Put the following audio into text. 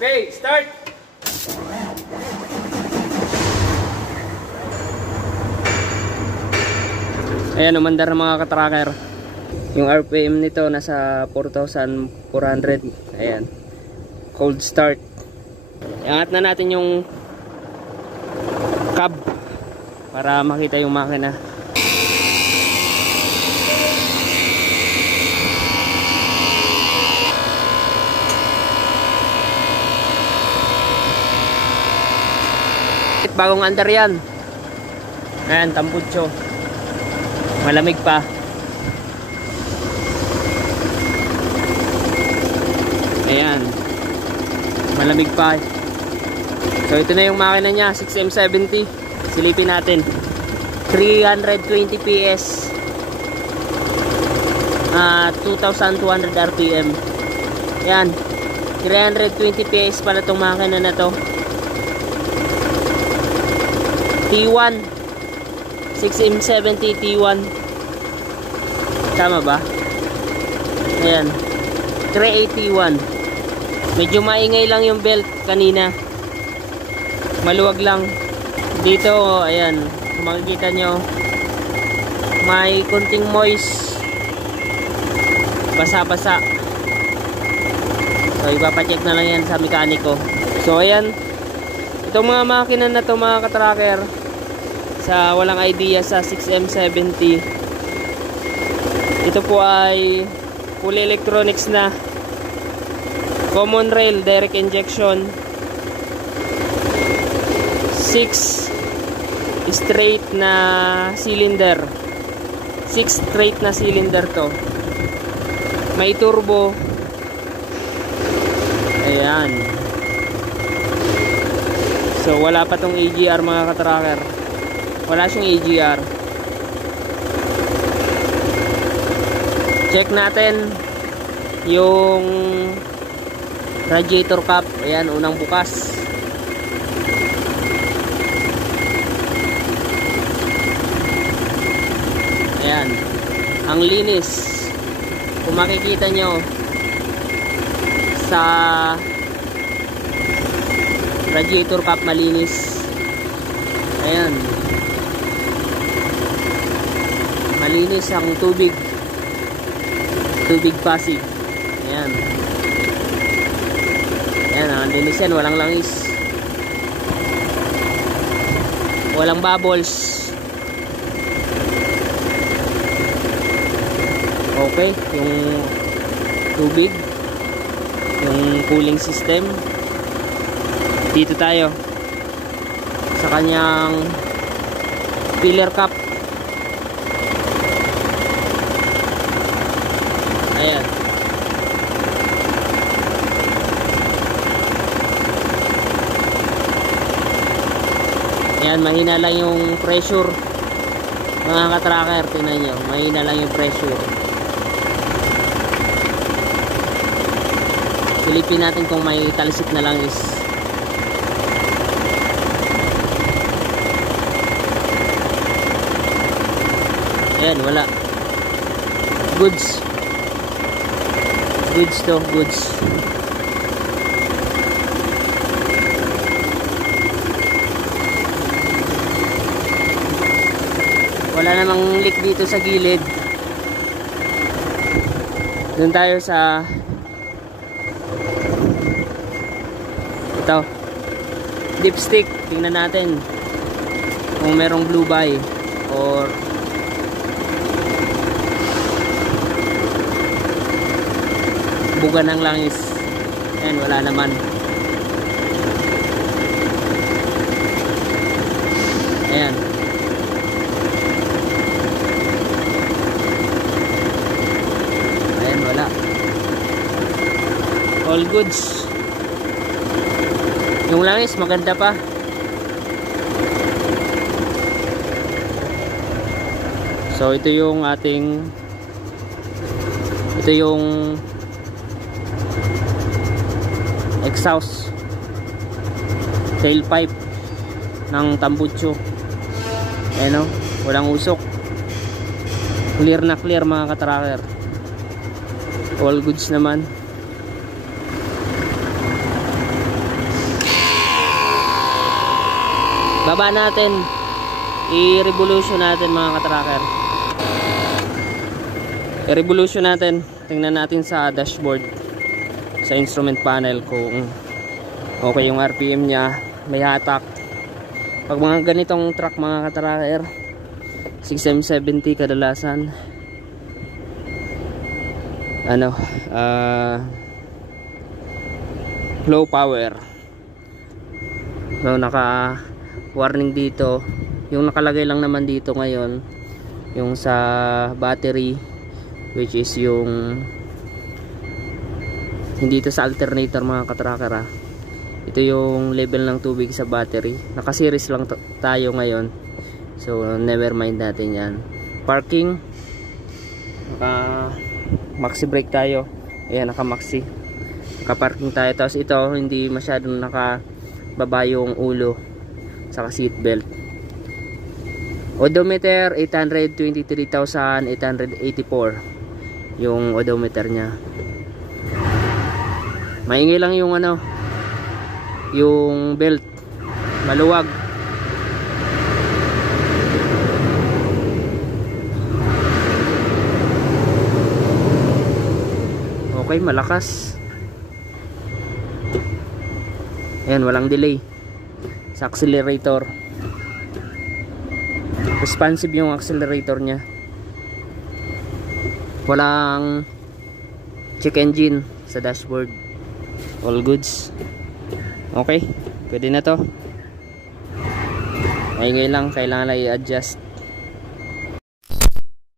Okay, start! Ayan, umandar na mga katracker. Yung RPM nito nasa 4,400. Ayan. Cold start. Iangat na natin yung cab para makita yung makina. Bagong andar yan. Ayan, Tambucho. Malamig pa. Ayan. Malamig pa. So ito na yung makina niya, 6M70. Silipin natin. 320 PS. 2,200 RPM. Ayan. 320 PS pala itong makina na to. T1 6M70 T1. Tama ba? Ayan, 381. Medyo maingay lang yung belt kanina, maluwag lang dito. Ayan, kung makikita nyo, may kunting moist, basa-basa. So ipapacheck na lang yan sa mekaniko. So ayan, itong mga makina na to mga katracker, sa walang idea sa 6M70, ito po ay full electronics na, common rail direct injection, 6 straight na cylinder, 6 straight na cylinder to, may turbo. Ayan. So wala pa tong AGR mga katracker. Wala siyang AGR. Check natin yung radiator cap. Ayan, unang bukas. Ayan, ang linis. Kung makikita nyo sa radiator cap, malinis. Ayan, malinis ang tubig Pasig. Ayan. Ayan, ang linis yan, walang langis, walang bubbles. Okay, yung tubig, yung cooling system. Dito tayo sa kanyang filler cap. Ayan. Ayan, mahina lang yung pressure mga katracker. Tingnan nyo, mahina lang yung pressure. Silipin natin kung may talsik na langis. Ayan, wala. Goods. Goods to, goods. Wala namang leak dito sa gilid. Doon tayo sa ito, dipstick. Tingnan natin kung merong blue by or buga ng langis. Ayan, wala naman. Ayan. Ayan, wala. All goods. Yung langis maganda pa. So ito yung ating, ito yung exhaust tailpipe ng Tambucho. Ayan o, walang usok, clear na clear mga katracker. All goods naman. Baba natin. I-revolution natin mga katracker. I-revolution natin. Tingnan natin sa dashboard, sa instrument panel kung okay yung RPM niya, may hatak. Pag mga ganitong truck mga katracker, 6M70 kadalasan ano, low power. So naka warning dito. Yung nakalagay lang naman dito ngayon yung sa battery, which is yung hindi ito sa alternator mga katracker ha. Ito yung level ng tubig sa battery. Naka-series lang tayo ngayon, so never mind natin yan. Parking, naka maxi brake tayo. Ayan, naka maxi, naka parking tayo. Tapos ito hindi masyadong nakababa yung ulo, saka seat belt. Odometer 823,884 yung odometer nya. Maingay lang yung ano, yung belt, maluwag. Okay, malakas. Ayan, walang delay sa accelerator. Responsive yung accelerator nya. Walang check engine sa dashboard. All goods. Okay, pwede na to. Maingay lang, kailangan lang i-adjust.